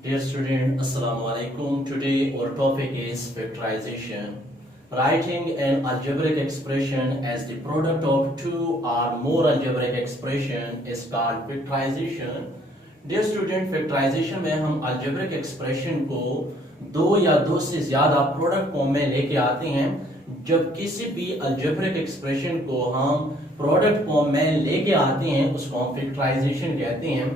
Dear student, Assalamu alaikum. Today our topic is factorization. Writing an algebraic expression as the product of two or more algebraic expression is called factorization. Dear student, factorization में हम algebraic expression को दो या दो से ज्यादा product form में लेके आते हैं. जब किसी भी algebraic expression को हम प्रोडक्ट फॉर्म में लेके आते हैं उसको हम factorization कहते हैं.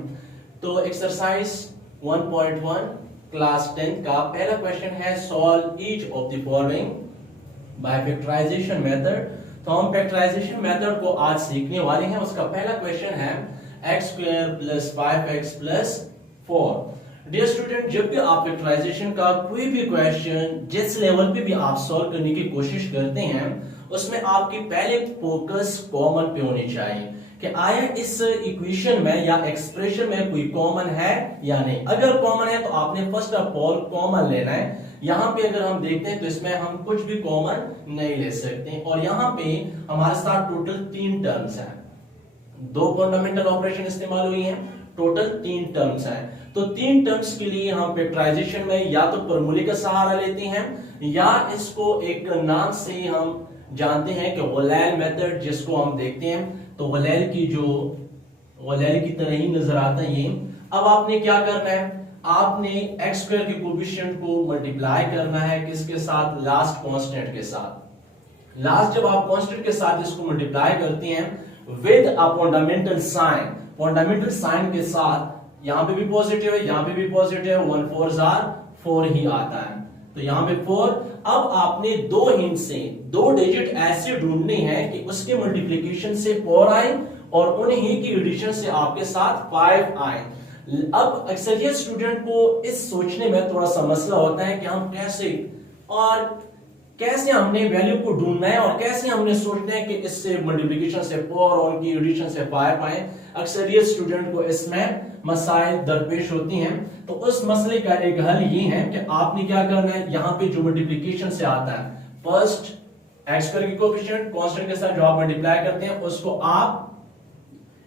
तो एक्सरसाइज 1.1 क्लास 10 का पहला क्वेश्चन है solve each of the following by factorisation method. तो हम फैक्टराइजेशन मेथड को आज सीखने वाले हैं. उसका पहला क्वेश्चन है x² + 5x + 4. डियर स्टूडेंट, जब भी आप फैक्टराइजेशन का कोई भी क्वेश्चन जिस लेवल पे भी आप सॉल्व करने की कोशिश करते हैं उसमें आपकी पहले फोकस कॉमन पे होनी चाहिए कि आया इस इक्वेशन में या एक्सप्रेशन में कोई कॉमन है या नहीं. अगर कॉमन है तो आपने फर्स्ट ऑफ ऑल कॉमन लेना है. यहाँ पे अगर हम देखते हैं तो इसमें हम कुछ भी कॉमन नहीं ले सकते और यहाँ पे हमारे साथ टोटल 3 टर्म्स हैं. 2 फंडामेंटल ऑपरेशन इस्तेमाल हुई हैं, टोटल 3 टर्म्स हैं. तो 3 टर्म्स के लिए हम फैक्टराइजेशन में या तो फॉर्मूले का सहारा लेते हैं या इसको एक नाम से हम जानते हैं कि वोलेल मेथड, जिसको हम देखते हैं तो वोलेल की तरह ही नजर आता है ये. अब आपने क्या करना है, आपने x² के कोएफिशिएंट को मल्टीप्लाई करना है किसके साथ, लास्ट कांस्टेंट के साथ. लास्ट जब आप कांस्टेंट के साथ इसको मल्टीप्लाई करते हैं विद अ फंडामेंटल साइन के साथ, यहां पे भी पॉजिटिव है यहां पे भी पॉजिटिव, 1 4 4 ही आता है. तो यहां पे 4. अब आपने 2 हिंट से 2 डिजिट ऐसे ढूंढने हैं कि उसके मल्टीप्लिकेशन से 4 आए और उन्हीं की एडिशन से आपके साथ 5 आए. अब अक्सरियत स्टूडेंट को इस सोचने में थोड़ा सा मसला होता है कि हम कैसे हमने वैल्यू को ढूंढना है और कैसे हमने सोचना है कि इससे मल्टीप्लिकेशन से 4 और उनकी एडिशन से 5 आए. अक्सरियत स्टूडेंट को इसमें मसाइल दरपेश होती हैं. तो उस मसले का एक हल ये है कि आपने क्या करना है, यहाँ पे जो मल्टीप्लिकेशन से आता है फर्स्ट x² की कोएफिशिएंट कांस्टेंट के साथ जो आप मल्टीप्लाई करते हैं उसको आप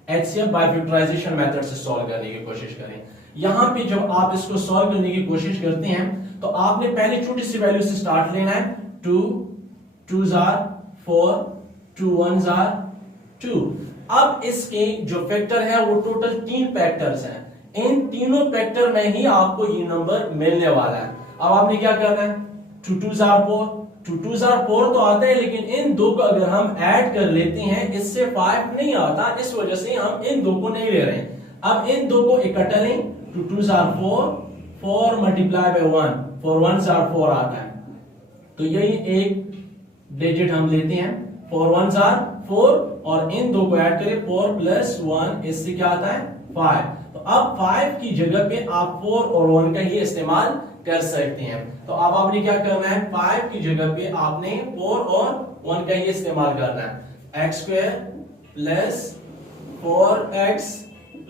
HCF बाय फैक्टराइजेशन मेथड से सॉल्व करने की कोशिश करें. यहां पे जब आप इसको सॉल्व करने की कोशिश करते हैं तो आपने पहले छोटी सी वैल्यू से स्टार्ट लेना है. 2 2 4 2 1 2. अब इसके जो फैक्टर है वो टोटल 3 फैक्टर्स हैं. इन तीनों फैक्टर में ही आपको ये नंबर मिलने वाला है. अब आपने क्या करना है, 2 2 4 तो आता है, लेकिन इन दो को अगर हम ऐड कर लेते हैं इससे 5 नहीं आता, इस वजह से हम इन दो को नहीं ले रहे हैं. अब इन दो को इकट्ठा लें, 2 2 4 मल्टीप्लाई बाय 1, 4 1 4 आता है. तो यही एक डिजिट हम लेते हैं, 4 1 4 और इन दो को ऐड करें 4 + 1, इससे क्या आता है 5. तो अब 5 की जगह पे आप 4 और 1 का ही इस्तेमाल कर सकते हैं. तो अब आपने क्या करना है, 5 की जगह पे आपने 4 और 1 का ही इस्तेमाल करना है. x² + 4x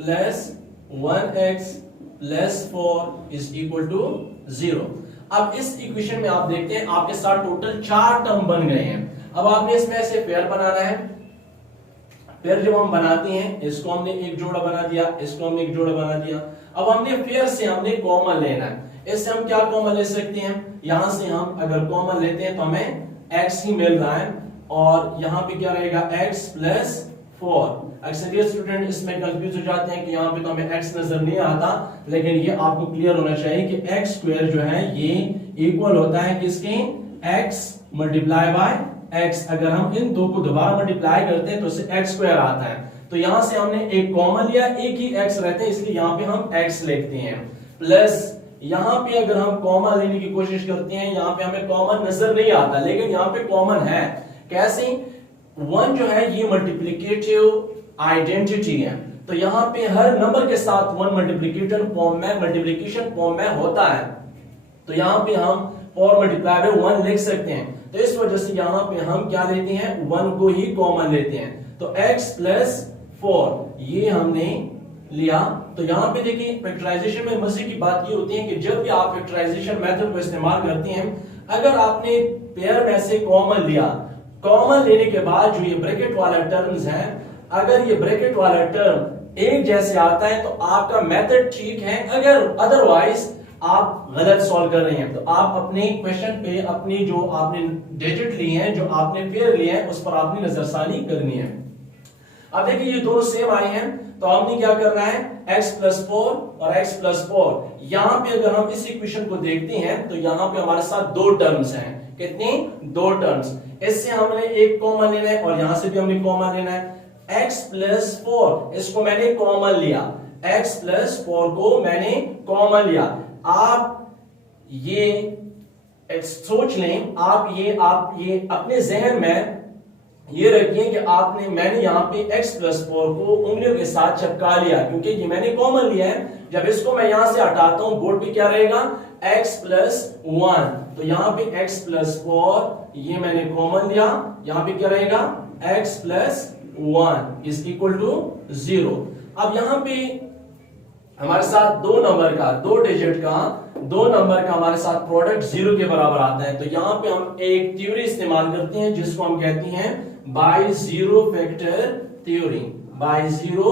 + 1x + 4 = 0. अब इस इक्वेशन में आप देखते हैं आपके साथ टोटल 4 टर्म बन गए हैं. अब आपने इसमें से पेयर बनाना है. पेयर जब हम बनाते हैं, इसको हमने एक जोड़ा बना दिया, इसको हमने एक जोड़ा बना दिया. अब हमने पेयर से हमने कॉमन लेना है. इससे हम क्या कॉमन ले सकते हैं, यहां से हम अगर कॉमन लेते हैं तो हमें x ही मिल रहा है और यहां पे क्या रहेगा, x + 4. अक्सर स्टूडेंट इसमें कंफ्यूज हो जाते हैं कि यहाँ पे तो हमें x नजर नहीं आता, लेकिन ये आपको क्लियर होना चाहिए कि x² जो है ये इक्वल होता है किसके, x × x. अगर हम इन दो को दोबारा मल्टीप्लाई करते हैं तो इससे x² आता है. तो यहां से हमने एक कॉमन लिया, एक ही x रहते हैं इसलिए यहां पे हम x लिखते हैं. प्लस यहां पे अगर हम कॉमन लेने की कोशिश करते हैं, यहां पे हमें कॉमन नजर नहीं आता, लेकिन यहां पे कॉमन है. कैसे, 1 जो है ये मल्टीप्लिकेटिव आइडेंटिटी है. तो यहां पे हर नंबर के साथ 1 मल्टीप्लिकेशन फॉर्म में होता है. तो यहां पे हम 4 मल्टीप्लाई बाय 1 लिख सकते हैं. तो इस वजह से यहां पे हम क्या लेते हैं, 1 को ही कॉमन लेते हैं. तो x + 4 ये हमने लिया. तो यहां पे देखिए फैक्टराइजेशन में मजे की बात ये होती है कि जब भी आप फैक्टराइजेशन मेथड को इस्तेमाल करते हैं, अगर आपने पेयर में से कॉमन लिया, कॉमन लेने के बाद जो ये ब्रैकेट वाला टर्म्स है, अगर ये ब्रैकेट वाला टर्म एक जैसे आता है तो आपका मेथड ठीक है, अगर अदरवाइज आप गलत सॉल्व कर रहे हैं तो आप अपने क्वेश्चन पे अपनी जो आपने डिजिट ली हैं, जो आपने पेयर लिए हैं, उस पर आपने नजरसानी करनी है। अब देखिए ये दोनों सेम आए हैं तो हमने क्या करना है, x प्लस 4 और x प्लस 4। यहां पे अगर हम इस इक्वेशन को देखते हैं तो यहां पे हमारे साथ दो टर्म्स हैं। कितनी? दो टर्म्स। इससे हमने एक कॉमन लेना है और यहां से भी हमें कॉमन लेना है। x प्लस 4 इसको मैंने कॉमन लिया, x प्लस 4 को मैंने कॉमन लिया। आप ये सोच लें, आप ये अपने जहन में ये रखिए कि मैंने यहाँ पे x प्लस 4 को उंगलियों के साथ चिपका लिया, क्योंकि ये मैंने कॉमन लिया है। जब इसको मैं यहां से हटाता हूं बोर्ड पे क्या रहेगा, x प्लस 1। तो यहाँ पे x प्लस 4 ये मैंने कॉमन लिया, यहाँ पे क्या रहेगा, x plus 1 is equal to 0। अब यहाँ पे हमारे साथ दो नंबर का, दो डिजिट का, दो नंबर का हमारे साथ प्रोडक्ट 0 के बराबर आता है। तो यहां पे हम एक थ्योरी इस्तेमाल करते हैं जिसको हम कहते हैं by zero factor theory. By zero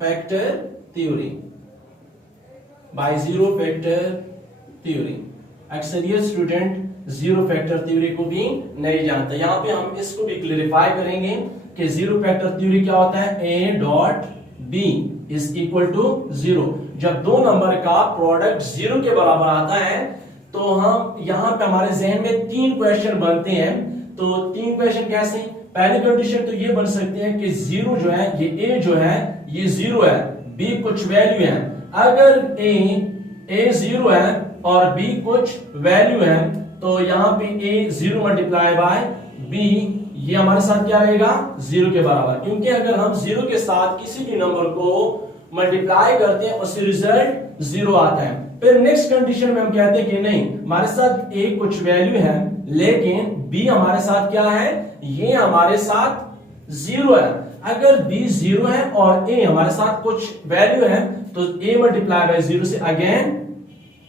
factor theory, by zero factor theory. अक्सरियत स्टूडेंट जीरो फैक्टर थ्योरी को भी नहीं जानते। यहां पे हम इसको भी क्लेरिफाई करेंगे कि जीरो फैक्टर थ्योरी क्या होता है, a dot b is equal to 0। जब दो नंबर का प्रोडक्ट 0 के बराबर आता है तो हम यहां पे हमारे जहन में तीन क्वेश्चन बनते हैं। तो तीन क्वेश्चन कैसे? पहली कंडीशन तो ये बन सकती है कि 0 जो है, ये a जो है ये 0 है, b कुछ वैल्यू है। अगर a 0 है और b कुछ वैल्यू है तो यहाँ पे a 0 मल्टीप्लाई बाय b ये हमारे साथ क्या रहेगा, 0 के बराबर। क्योंकि अगर हम 0 के साथ किसी भी नंबर को मल्टीप्लाई करते हैं उससे रिजल्ट 0 आता है। फिर नेक्स्ट कंडीशन में हम कहते हैं कि नहीं, हमारे साथ a कुछ वैल्यू है लेकिन b हमारे साथ क्या है, ये हमारे साथ 0 है। अगर b 0 है और a हमारे साथ कुछ वैल्यू है तो a मल्टीप्लाई बाय 0 से अगेन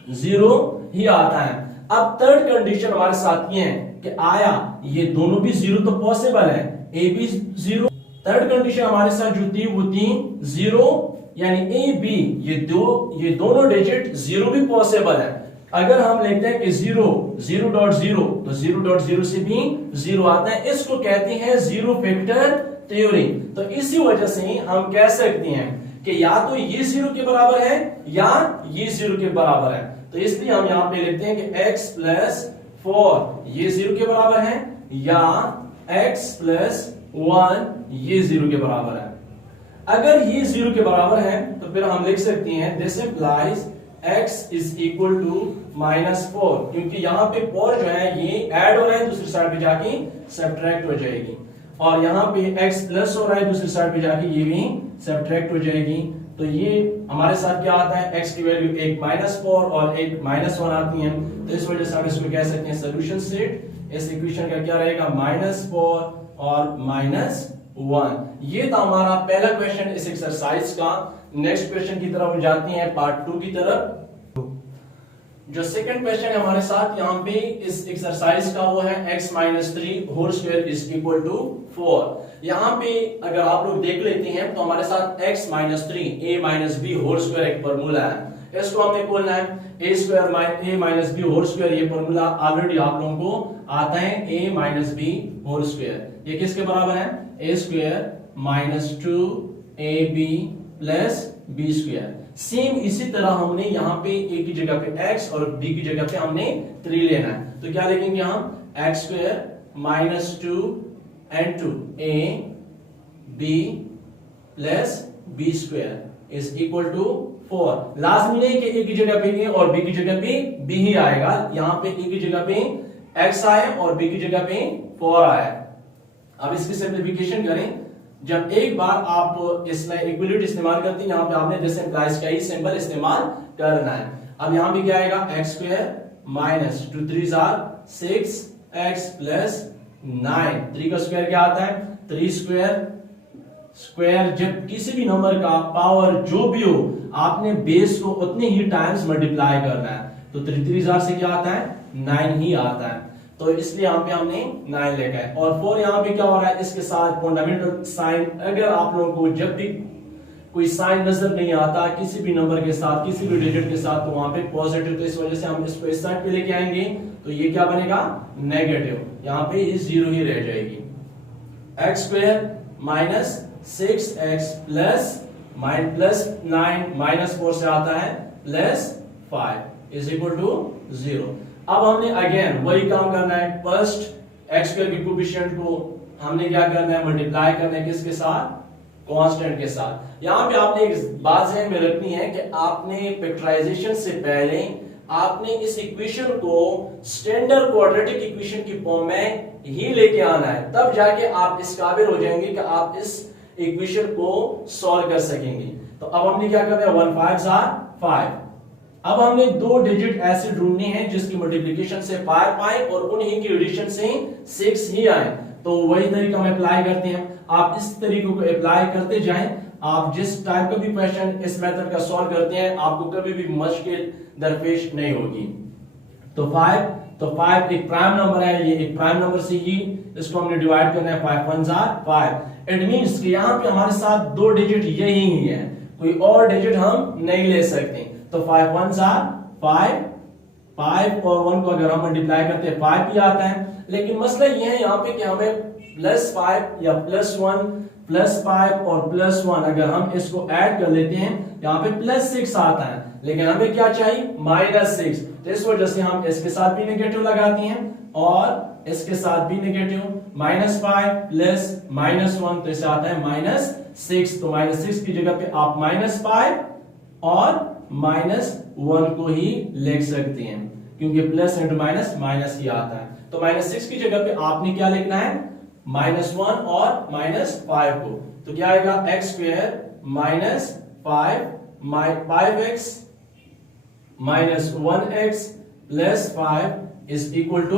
0 ही आता है। अब थर्ड कंडीशन हमारे साथ ये है कि आया ये दोनों भी 0 तो पॉसिबल है, a भी 0। थर्ड कंडीशन हमारे साथ जो थी वो थी 0 यानी a b ये दोनों डिजिट 0 भी पॉसिबल है। अगर हम लेते हैं कि 0.0 तो 0.0 से भी 0 आता है। इसको कहते हैं जीरो फैक्टर थ्योरी। तो इसी वजह से हम कह सकते हैं कि या तो ये 0 के बराबर है या ये 0 के बराबर है। तो इसलिए हम यहां पे लिखते हैं कि x प्लस 4 ये 0 के बराबर है या x प्लस 1 ये 0 के बराबर है। अगर ये 0 के बराबर है तो फिर हम लिख सकते हैं this implies x is equal to -4, क्योंकि यहाँ पे 4 जो है ये ऐड हो रहा है, दूसरी साइड पे जाके सब्ट्रैक्ट हो जाएगी। और यहाँ पे x प्लस हो रहा है, दूसरी साइड पे जाके ये भी सब्ट्रैक्ट हो जाएगी। तो ये हमारे साथ क्या आता है, x की वैल्यू एक -4 और एक -1 आती है। तो इस वजह से हम इसको कह सकते हैं सोल्यूशन सेट इस इक्वेशन का क्या रहेगा, -4 और -1। ये था हमारा पहला क्वेश्चन इस एक्सरसाइज का। नेक्स्ट क्वेश्चन की तरफ जाते हैं, पार्ट 2 की तरफ। जो सेकंड क्वेश्चन है हमारे साथ यहाँ पे इस एक्सरसाइज का वो है x - 3 whole square is equal to 4। यहाँ पे अगर आप लोग देख लेते हैं तो हमारे साथ x - 3 a - b whole square एक फॉर्मूला है। इसको हमने खोलना है a square a - b whole square. ये फॉर्मूला ऑलरेडी आप लोगों को आता है, a - b होल स्क्वायर। ये किसके बराबर है, a square -2ab plus b square. Same इसी तरह हमने यहाँ पे a की जगह पे x और b की जगह पे हमने 3 लेना है। तो क्या लिखेंगे हम, x square -2 a b plus b square is equal to 4। लाजमी नहीं कि a की जगह पे a और b की जगह पे b ही आएगा। यहाँ पे a की जगह पे x आए और b की जगह पे 4 आया। अब इसकी सिंप्लीफिकेशन करें। जब एक बार आप इसमें इक्विलिटी इस्तेमाल करते हैं, यहाँ पे आपने दिस इंप्लाइज का ही सिंबल इस्तेमाल करना है। अब यहाँ पे क्या आएगा, x स्क्वायर -2 3 6x प्लस 9। 3 का स्क्वायर क्या आता है, 3 स्क्वायर। जब किसी भी नंबर का पावर जो भी हो आपने बेस को उतने ही टाइम्स मल्टीप्लाई करना है। तो 3 3 से क्या आता है, 9 ही आता है। तो इसलिए यहाँ पे हमने 9 लिखा है। और 4 यहाँ पे क्या हो रहा है, इसके साथ फंडामेंटल साइन। अगर आप लोगों को जब भी कोई साइन नजर नहीं आता किसी भी नंबर के साथ, किसी भी डिजिट के साथ, तो वहां पे पॉजिटिव, तो इस वजह से हम इसको इस साइड पे लेके आएंगे, तो ये क्या बनेगा नेगेटिव, यहाँ पे ये जीरो ही रह जाएगी। X square minus 6x plus 9 minus 4 से आता है प्लस 5 इज इक्वल टू 0। अब हमने अगेन वही काम करना है, फर्स्ट एक्स स्क्वायर के कोएफिशिएंट को हमने क्या करना है, मल्टीप्लाई करना है किसके साथ, कांस्टेंट के साथ। यहां पे आपने एक बात ध्यान में रखनी है कि आपने फैक्टराइजेशन से पहले आपने इस इक्वेशन को स्टैंडर्ड क्वाड्रेटिक इक्वेशन की फॉर्म में ही लेके आना है, तब जाके आप इस काबिल हो जाएंगे कि आप इस इक्वेशन को सॉल्व कर सकेंगे। तो अब हमने क्या करना है, 1 5 are 5। अब हमने दो डिजिट ऐसे ढूंढने हैं जिसकी मल्टीप्लिकेशन से 5 आए और उन्हीं की एडिशन से 6 ही आए, तो वही तरीका हम अप्लाई करते हैं। आप इस तरीके को अप्लाई करते जाएं, आप जिस टाइप का भी क्वेश्चन इस मेथड का सॉल्व करते हैं आपको कभी भी मुश्किल दरपेश नहीं होगी। तो 5 एक प्राइम नंबर है, ये एक प्राइम नंबर से ही इसको हमने डिवाइड करना है, 5 1 are 5। इट मींस कि यहाँ पे हमारे साथ दो डिजिट यही ही है, कोई और डिजिट हम नहीं ले सकते। तो 5 1 are 5 और 1 को अगर हम मल्टीप्लाई करते हैं 5 ही आता है। लेकिन मसला ये है यहाँ पे कि हमें +5 या +1 +5 और +1 अगर हम इसको ऐड कर लेते हैं यहाँ पे +6 आता है, लेकिन हमें क्या चाहिए, -6। तो इस वजह से हम इसके साथ भी नेगेटिव लगाते हैं और इसके साथ भी नेगेटिव, -5 प्लस -1 तो इससे आता है -6। तो -6 की जगह पे आप -5 और -1 को ही लिख सकते हैं, क्योंकि प्लस इंटू माइनस माइनस ही आता है। तो -6 की जगह पे आपने क्या लिखना है, -1 और -5 को। तो क्या आएगा, x square -5x -1x plus 5 is equal to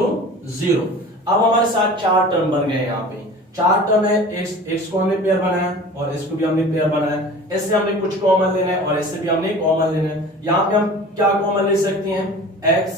0। अब हमारे साथ चार टर्म बन गए, यहाँ पे चार टर्म है, x को हमने पेयर बनाया और इसको भी हमने पेयर बनाया, इससे हमने कुछ कॉमन लेना है और इससे भी हमने कॉमन लेना है। यहाँ पे हम क्या कॉमन ले सकते हैं, x,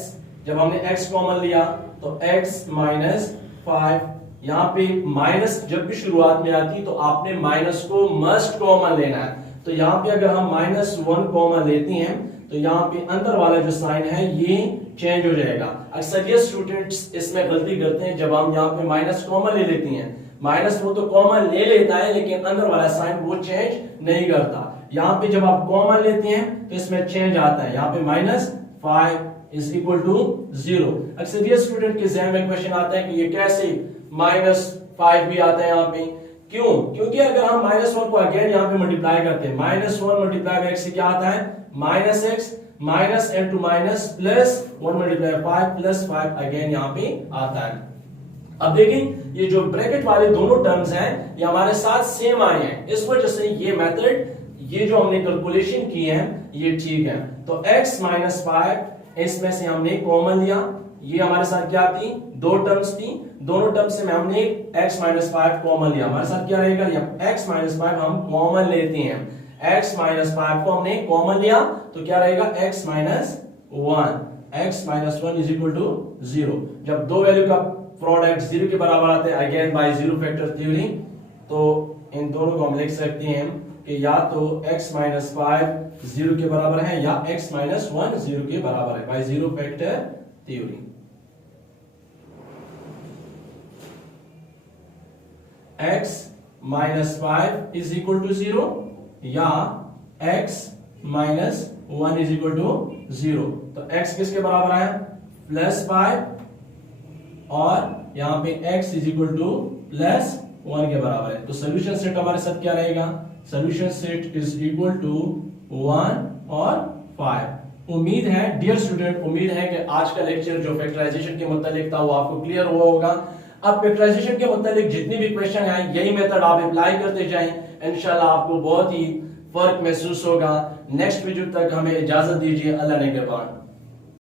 जब हमने x कॉमन लिया तो x -5, यहाँ पे माइनस जब भी शुरुआत में आती तो आपने माइनस को मस्ट कॉमन लेना है। तो यहाँ पे अगर हम -1 कॉमन लेते हैं तो यहाँ पे अंदर वाला जो साइन है ये चेंज हो जाएगा। अक्सर ये स्टूडेंट्स इसमें गलती करते हैं, जब हम यहाँ पे माइनस कॉमन ले लेते हैं, माइनस वो तो कॉमन ले लेता है लेकिन अंदर वाला साइन वो चेंज नहीं करता। यहाँ पे जब आप कॉमन लेते हैं तो इसमें चेंज आता है, यहाँ पे -5 इज इक्वल टू 0। अक्सर ये स्टूडेंट के ज़हन में क्वेश्चन आता है कि ये कैसे -5 भी आता है यहाँ पे, क्यों? क्योंकि अगर हम -1 को अगेन यहाँ पे मल्टीप्लाई करते हैं, -1 मल्टीप्लाई बाय x से क्या आता है, -x, minus into minus plus 1 multiply 5 plus 5 again यहाँ पे आता है। अब देखें ये जो ब्रैकेट वाले दोनों टर्म्स हैं ये हमारे साथ सेम आए हैं, इस वजह से ये मेथड, ये जो हमने कैलकुलेशन की है ये ठीक है। तो x -5 इसमें से हमने कॉमन लिया, ये हमारे साथ क्या थी, दो टर्म्स थी, दोनों टर्म्स से हमने x -5 कॉमन लिया, हमारे साथ क्या रहेगा, या x -5 हम कॉमन लेते हैं, x -5 को हमने कॉमन लिया तो क्या रहेगा, x -1 इज इक्वल टू 0। जब दो वैल्यू का प्रोडक्ट 0 के बराबर आते हैं again bye zero factor theory, तो इन दोनों को हम लिख सकते हैं कि या तो x -5 0 के बराबर है या x -1 0 के बराबर है by zero factor theory. x -5 is equal to 0 या x -1 इज इक्वल टू 0। तो x किसके बराबर है, +5 और यहां पे x इज इक्वल टू +1 के बराबर है। तो सोल्यूशन सेट हमारे साथ क्या रहेगा, solution set is equal to 1 और 5। उम्मीद है डियर स्टूडेंट, उम्मीद है कि आज का लेक्चर जो फैक्टराइजेशन के मुतालिक था वो आपको क्लियर हुआ होगा। अब फैक्टराइजेशन के मुतालिक जितने भी क्वेश्चन हैं यही मेथड आप अप्लाई करते जाएं, इंशाल्लाह आपको बहुत ही फर्क महसूस होगा। नेक्स्ट वीडियो तक हमें इजाजत दीजिए, अल्लाह ने के बाद।